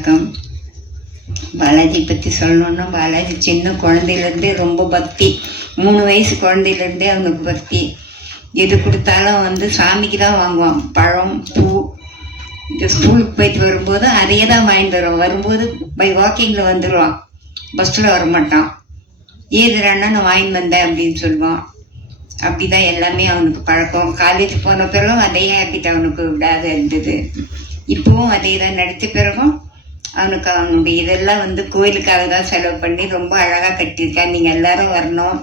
வணக்கம். பாலாஜி பற்றி சொல்லணுன்னா, பாலாஜி சின்ன குழந்தையிலேருந்தே ரொம்ப பக்தி. 3 வயசு குழந்தையிலேருந்தே அவனுக்கு பக்தி. எது கொடுத்தாலும் சாமிக்கு தான் வாங்குவான். பழம், பூ. இந்த ஸ்கூலுக்கு போயிட்டு வரும்போது அதையே தான் வாங்கிட்டு வருவான். வரும்போது பை வாக்கிங்கில் வந்துடுவான், பஸ்ஸில் வரமாட்டான். ஏதுறான்னா நான் வாங்கிட்டு வந்தேன் அப்படின்னு சொல்லுவான். அப்படி தான் எல்லாமே அவனுக்கு பழக்கம். காலேஜ் போன பிறகும் அதே ஹேபிட் அவனுக்கு விடாத இருந்தது. இப்போவும் அதே தான். நடித்த பிறகும் அவனுடைய இதெல்லாம் கோயிலுக்காக தான் செலவு பண்ணி ரொம்ப அழகாக கட்டியிருக்கான். நீங்கள் எல்லாரும் வரணும்.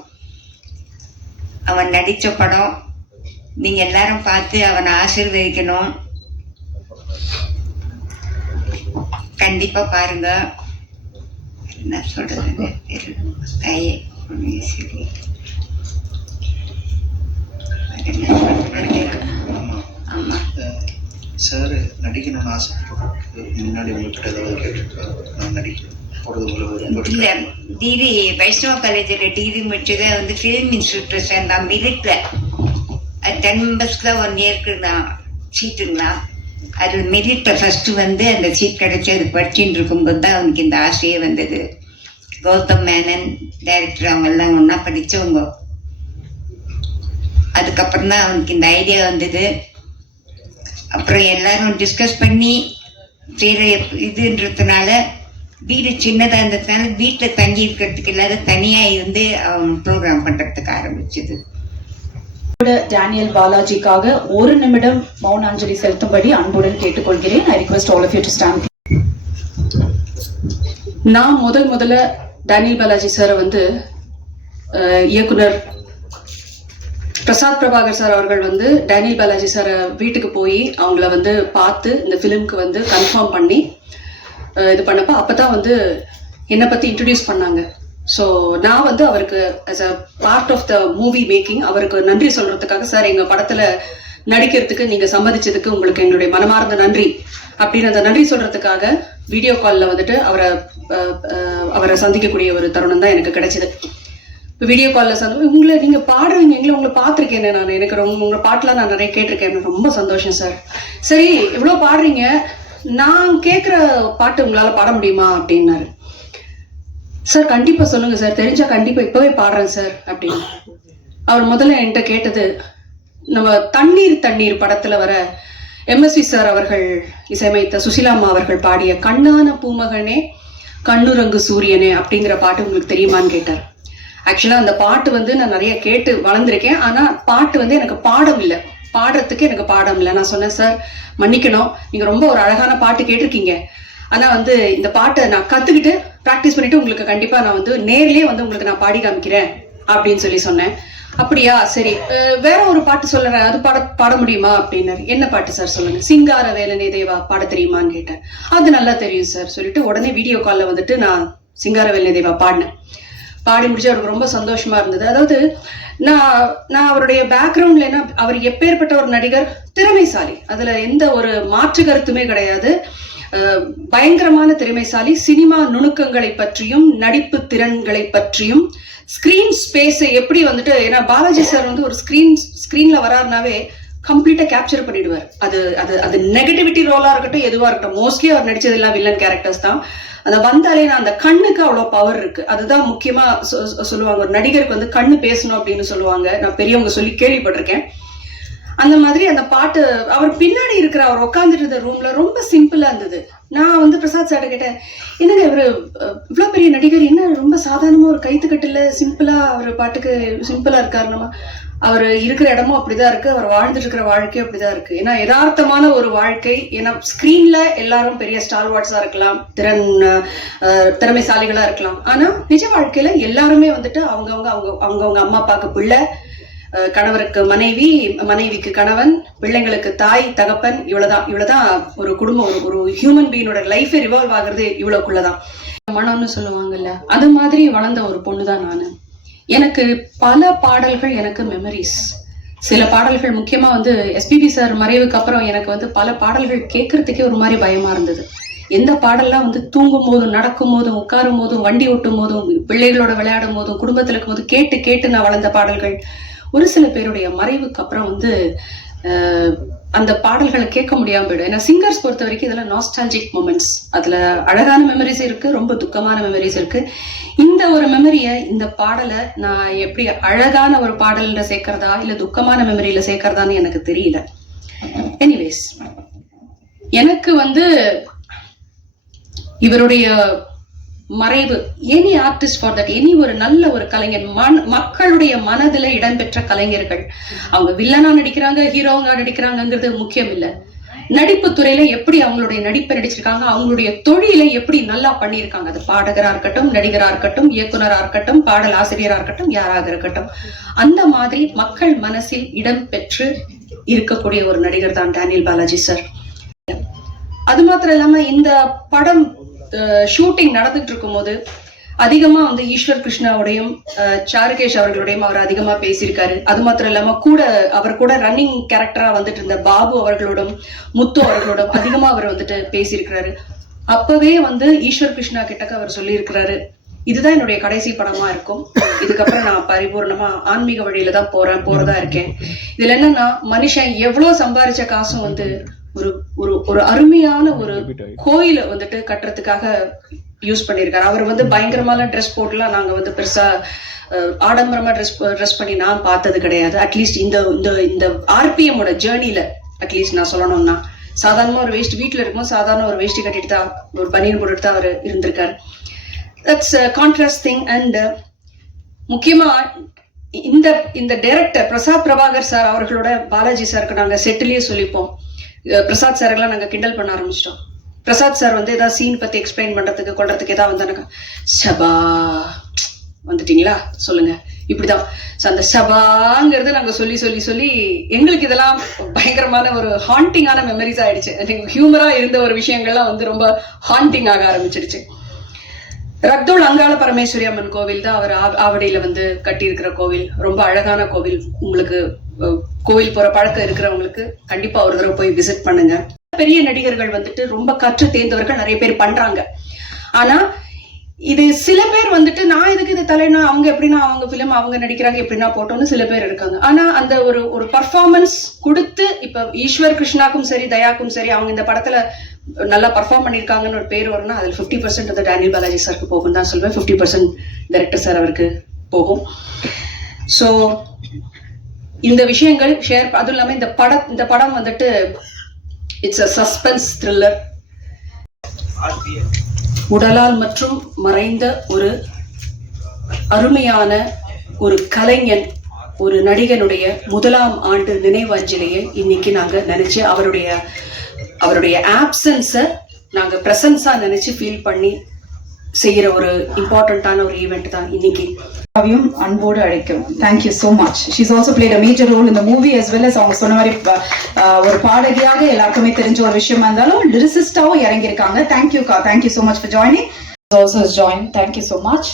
அவன் நடித்த படம் நீங்கள் எல்லாரும் பார்த்து அவனை ஆசீர்வதிக்கணும். கண்டிப்பாக பாருங்க. என்ன சொல்றது, தாயே சரி. ஆமாம் சார், நடிக்கணும்னு ஆசைப்படுறதுக்கு முன்னாடி உங்கள்கிட்ட ஏதாவது கேட்டிருக்காரு? நான் நடிக்க போகிறது இல்லை, டிகிரி வைஷ்ணவ காலேஜில் டிகிரி முடிச்சதை ஃபிலிம் இன்ஸ்டியூட்டில் சேர்ந்தான். மெரிட்டில் அது 10 மெம்பர்ஸ்க்கு தான் 1 இயருக்கு நான் சீட்டுங்களா. அது மெரிட்டில் ஃபஸ்ட்டு அந்த சீட் கிடச்சி அது படிச்சுட்டு இருக்கும்போது தான் அவனுக்கு இந்த ஆசையே வந்தது. கௌதம் மேனன் டைரக்டர் அவங்கெல்லாம் ஒன்றா படித்தவங்க. அதுக்கப்புறம் தான் அவனுக்கு இந்த ஐடியா வந்தது. அப்புறம் எல்லாரும் டிஸ்கஸ் பண்ணி செய்கிற இதுன்றதுனால வீடு சின்னதாக இருந்ததுனால வீட்டில் தங்கி இருக்கிறதுக்கு இல்லாத தனியாக அவன் ப்ரோக்ராம் பண்ணுறதுக்கு ஆரம்பிச்சது. டேனியல் பாலாஜிக்காக 1 நிமிடம் மௌன அஞ்சலி செலுத்தும்படி அன்புடன் கேட்டுக்கொள்கிறேன். I request all of you to stand. நான் முதல்ல டேனியல் பாலாஜி சாரை இயக்குனர் பிரசாத் பிரபாகர் சார் அவர்கள் டேனியல் பாலாஜி சாரை வீட்டுக்கு போய் அவங்கள பார்த்து இந்த ஃபிலிம்க்கு கன்ஃபார்ம் பண்ணி இது பண்ணப்போ அப்பதான் என்னை பற்றி இன்ட்ரடியூஸ் பண்ணாங்க. ஸோ நான் அவருக்கு as a part of the movie making அவருக்கு நன்றி சொல்றதுக்காக, சார் எங்கள் படத்தில் நடிக்கிறதுக்கு நீங்கள் சம்மதிச்சதுக்கு உங்களுக்கு எங்களுடைய மனமார்ந்த நன்றி அப்படின்னு அந்த நன்றி சொல்றதுக்காக வீடியோ காலில் அவரை சந்திக்கக்கூடிய ஒரு தருணம் தான் எனக்கு கிடைச்சிது. இப்போ வீடியோ காலில் உங்களை நீங்கள் பாடுறீங்க, உங்களை பார்த்துருக்கேன் நான். எனக்கு உங்களை பாட்டெலாம் நான் நிறைய கேட்டிருக்கேன். எனக்கு ரொம்ப சந்தோஷம் சார். சரி, இவ்வளோ பாடுறீங்க, நான் கேட்குற பாட்டு உங்களால் பாட முடியுமா அப்படின்னாரு. சார் கண்டிப்பாக சொல்லுங்கள் சார், தெரிஞ்சா கண்டிப்பாக இப்போவே பாடுறேன் சார் அப்படின்னு. அவர் முதல்ல என்கிட்ட கேட்டது, நம்ம தண்ணீர் படத்தில் வர MSV சார் அவர்கள் இசையமைத்த சுசிலாமா அவர்கள் பாடிய கண்ணான பூமகனே கண்ணுரங்கு சூரியனே அப்படிங்கிற பாட்டு உங்களுக்கு தெரியுமான்னு கேட்டார். ஆக்சுவலாக அந்த பாட்டு நான் நிறைய கேட்டு வளர்ந்துருக்கேன். ஆனால் பாட்டு எனக்கு பாடம் இல்லை, பாடுறதுக்கு எனக்கு பாடம் இல்லை. நான் சொன்னேன், சார் மன்னிக்கணும், நீங்கள் ரொம்ப ஒரு அழகான பாட்டு கேட்டிருக்கீங்க. ஆனால் இந்த பாட்டை நான் கற்றுக்கிட்டு ப்ராக்டிஸ் பண்ணிட்டு உங்களுக்கு கண்டிப்பாக நான் நேர்லேயே உங்களுக்கு நான் பாடி காமிக்கிறேன் அப்படின்னு சொன்னேன். அப்படியா, சரி, வேற ஒரு பாட்டு சொல்லுறேன், அது பாட முடியுமா அப்படின்னாரு. என்ன பாட்டு சார் சொல்லுங்க. சிங்கார வேலனே தேவா பாட தெரியுமான்னு கேட்டேன். அது நல்லா தெரியும் சார் சொல்லிட்டு உடனே வீடியோ காலில் நான் சிங்கார வேலனே தேவா பாடினேன். பாடி முடிச்சு அவருக்கு ரொம்ப சந்தோஷமா இருந்தது. அதாவது நான் அவருடைய பேக்ரவுண்ட்ல என்ன, அவர் எப்பேற்பட்ட ஒரு நடிகர், திறமைசாலி, அதுல எந்த ஒரு மாற்று கருத்துமே கிடையாது. பயங்கரமான திறமைசாலி. சினிமா நுணுக்கங்களை பற்றியும் நடிப்பு திறன்களை பற்றியும் ஸ்கிரீன் ஸ்பேஸை எப்படி ஏன்னா பாலாஜி சார் ஒரு ஸ்கிரீன்ல வராருனாவே கம்ப்ளீட்டா கேப்சர் பண்ணிடுவார். அது நெகட்டிவிட்டி ரோலா இருக்கட்டும், எதுவா இருக்கட்டும். மோஸ்ட்லி அவர் நடிச்சது எல்லாம் வில்லன் கேரக்டர்ஸ் தான். அந்த வந்தாலே அந்த கண்ணுக்கு அவ்வளோ பவர் இருக்கு. அதுதான் முக்கியமா சொல்லுவாங்க, ஒரு நடிகருக்கு கண்ணு பேசணும் அப்படின்னு சொல்லுவாங்க. நான் பெரியவங்க சொல்லி கேள்விப்பட்டிருக்கேன். அந்த மாதிரி அந்த பாட்டு அவர் பின்னாடி இருக்கிற அவர் உட்காந்துட்டு இருந்த ரூம்ல ரொம்ப சிம்பிளா இருந்தது. நான் பிரசாத் சார்ட்ட கேட்டேன், என்னங்க இவரு இவ்வளவு பெரிய நடிகர், என்ன ரொம்ப சாதாரணமா ஒரு கைத்துக்கட்டுல சிம்பிளா அவர் பாட்டுக்கு சிம்பிளா இருக்காரு. நம்ம அவர் இருக்கிற இடமும் அப்படிதான் இருக்கு, அவர் வாழ்ந்துட்டு இருக்கிற வாழ்க்கையும் அப்படிதான் இருக்கு. ஏன்னா யதார்த்தமான ஒரு வாழ்க்கை. ஏன்னா ஸ்கிரீன்ல எல்லாரும் பெரிய ஸ்டார் வாட்ஸா இருக்கலாம், திறமைசாலிகளா இருக்கலாம். ஆனா நிஜ வாழ்க்கையில எல்லாருமே அவங்கவுங்க அம்மா அப்பாவுக்கு பிள்ளை, கணவருக்கு மனைவி, மனைவிக்கு கணவன், பிள்ளைங்களுக்கு தாய் தகப்பன், இவ்வளவுதான் ஒரு குடும்பம். ஒரு ஹியூமன் பீயினோட லைஃபே ரிவால்வ் ஆகுறது இவ்வளவுக்குள்ளதான். மனம்னு சொல்லுவாங்கல்ல, அது மாதிரி வளர்ந்த ஒரு பொண்ணுதான் நானு. எனக்கு பல பாடல்கள் எனக்கு மெமரிஸ். சில பாடல்கள் முக்கியமா SPB சார் மறைவுக்கு அப்புறம் எனக்கு பல பாடல்கள் கேட்கறதுக்கே ஒரு மாதிரி பயமா இருந்தது. எந்த பாடல்லாம் தூங்கும் போதும், நடக்கும் போதும், உட்காரும் போதும், வண்டி ஓட்டும் போதும், பிள்ளைகளோட விளையாடும் போதும், குடும்பத்துல இருக்கும் போது கேட்டு நான் வளர்ந்த பாடல்கள். ஒரு சில பேருடைய மறைவுக்கு அப்புறம் அந்த பாடல்களை கேட்க முடியாம போயிடும். ஏன்னா சிங்கர்ஸ் பொறுத்த வரைக்கும் இதெல்லாம் நாஸ்டாலஜிக் மூமெண்ட்ஸ். அதுல அழகான மெமரிஸ் இருக்கு, ரொம்ப துக்கமான மெமரிஸ் இருக்கு. இந்த ஒரு மெமரியை, இந்த பாடலை நான் எப்படி அழகான ஒரு பாடல்ல சேர்க்கறதா இல்ல துக்கமான மெமரியில சேர்க்கறதான்னு எனக்கு தெரியல. எனிவேஸ், எனக்கு இவருடைய மறைவு, any artist for that, any ஒரு நல்ல ஒரு கலைஞர், மக்களுடைய மனதுல இடம்பெற்ற கலைஞர்கள், அவங்க வில்லனா நடிக்கிறாங்க, ஹீரோவா நடிக்கிறாங்கிறது முக்கியம் இல்ல. நடிப்பு துறையில எப்படி அவங்களுடைய நடிப்பை நடிச்சிருக்காங்க, அவங்களுடைய தொழிலை எப்படி நல்லா பண்ணியிருக்காங்க. அது பாடகரா இருக்கட்டும், நடிகரா இருக்கட்டும், இயக்குனரா இருக்கட்டும், பாடல் ஆசிரியரா இருக்கட்டும், யாராக இருக்கட்டும், அந்த மாதிரி மக்கள் மனசில் இடம் பெற்று இருக்கக்கூடிய ஒரு நடிகர் தான் டேனியல் பாலாஜி சார். அது மாத்திரம் இல்லாம இந்த படம் ஷூட்டிங் நடந்துட்டு இருக்கும் போது அதிகமா ஈஸ்வர் கிருஷ்ணாவுடையும் சாருகேஷ் அவர்களுடையும் அவர் அதிகமா பேசியிருக்காரு. அது மாத்திரம் இல்லாம அவர் கூட ரன்னிங் கேரக்டரா இருந்த பாபு அவர்களோடும் முத்து அவர்களோடும் அதிகமா அவர் பேசியிருக்கிறாரு. அப்பவே ஈஸ்வர் கிருஷ்ணா கிட்டக்க அவர் சொல்லியிருக்கிறாரு, இதுதான் என்னுடைய கடைசி படமா இருக்கும், இதுக்கப்புறம் நான் பரிபூர்ணமா ஆன்மீக வழியில தான் போறதா இருக்கேன். இதுல என்னன்னா, மனுஷன் எவ்வளவு சம்பாரிச்ச காசும் ஒரு ஒரு அருமையான ஒரு கோயில கட்டுறதுக்காக யூஸ் பண்ணிருக்காரு. அவர் பயங்கரமான ட்ரெஸ் போட்டுலாம் நாங்க பெருசா ஆடம்பரமா ட்ரெஸ் பண்ணி நான் பார்த்தது கிடையாது. அட்லீஸ்ட் இந்த ஆர்பிஎம் ஜேர்னில அட்லீஸ்ட் நான் சொல்லணும்னா, சாதாரணமா ஒரு வேஷ்டி வீட்டுல இருக்கும்போது சாதாரண ஒரு வேஷ்டி கட்டிட்டு தான், ஒரு பனியன் போட்டுட்டு தான் அவர் இருந்திருக்காரு. That's contrast thing. அண்ட் முக்கியமா இந்த டைரக்டர் பிரசாத் பிரபாகர் சார் அவர்களோட பாலாஜி சாருக்கு நாங்க செட்டிலேயே சொல்லிப்போம். பிரசாத் சார் எல்லாம் நாங்க கிண்டல் பண்ண ஆரம்பிச்சிட்டோம். பிரசாத் சார் ஏதாவது சீன் பத்தி எக்ஸ்பிளைன் பண்றதுக்கு கொள்றதுக்கு ஏதாவது வந்தாங்க, சபா வந்துட்டீங்களா சொல்லுங்க, இப்படிதான். அந்த சபாங்கிறது நாங்க சொல்லி எங்களுக்கு இதெல்லாம் பயங்கரமான ஒரு ஹாண்டிங்கான மெமரிஸ் ஆயிடுச்சு. ஹியூமரா இருந்த ஒரு விஷயங்கள்லாம் ரொம்ப ஹாண்டிங் ஆக ஆரம்பிச்சிருச்சு. ரக்தோள் அங்காள பரமேஸ்வரி அம்மன் கோவில் தான் அவர் ஆவடியில கட்டி இருக்கிற கோவில். ரொம்ப அழகான கோவில். உங்களுக்கு கோவில் போற பழக்கம் இருக்கிறவங்களுக்கு கண்டிப்பா ஒரு தடவை போய் விசிட் பண்ணுங்க. பெரிய நடிகர்கள் ரொம்ப கற்று தேர்ந்தவர்கள் நிறைய பேர் பண்றாங்க. ஆனா இது சில பேர் நான் இதுக்கு இது தலைனா, அவங்க எப்படின்னா அவங்க பிலிம் அவங்க நடிக்கிறாங்க எப்படின்னா போட்டோம்னு சில பேர் இருக்காங்க. ஆனா அந்த ஒரு பர்ஃபார்மன்ஸ் கொடுத்து, இப்ப ஈஸ்வர் கிருஷ்ணாக்கும் சரி தயாக்கும் சரி, அவங்க இந்த படத்துல நல்லா பர்ஃபார்ம் பண்ணிருக்காங்கன்னு ஒரு பேர் வரும்னா அதுல 50% டேனியல் பாலாஜி சாருக்கு போகும் தான் சொல்வேன். 50% டைரக்டர் சார் அவருக்கு போகும். சோ இந்த விஷயங்கள் ஷேர். அதுவும் இல்லாம இந்த படம் இட்ஸ் அ சஸ்பென்ஸ் த்ரில்லர். உடலால் மற்றும் மறைந்த ஒரு அருமையான ஒரு கலைஞன், ஒரு நடிகனுடைய 1ஆம் ஆண்டு நினைவு அஞ்சலியை இன்னைக்கு நாங்க நினைச்சு அவருடைய ஆப்சன்ஸை நாங்க பிரசன்ஸா நினைச்சு ஃபீல் பண்ணி செய்யற ஒரு இம்பார்ட்டன்டான ஒரு ஈவெண்ட் தான் இன்னைக்கு. அன்போடு அழைக்கும். Thank you so much. She's also played a major role in the movie as well as அவங்க சொன்ன மாதிரி ஒரு பாடகியாக எல்லாருக்குமே தெரிஞ்ச ஒரு விஷயமா இருந்தாலும் லிரிசிஸ்டாவும் இறங்கியிருக்காங்க. Thank you so much for joining. Also has joined. Thank you so much.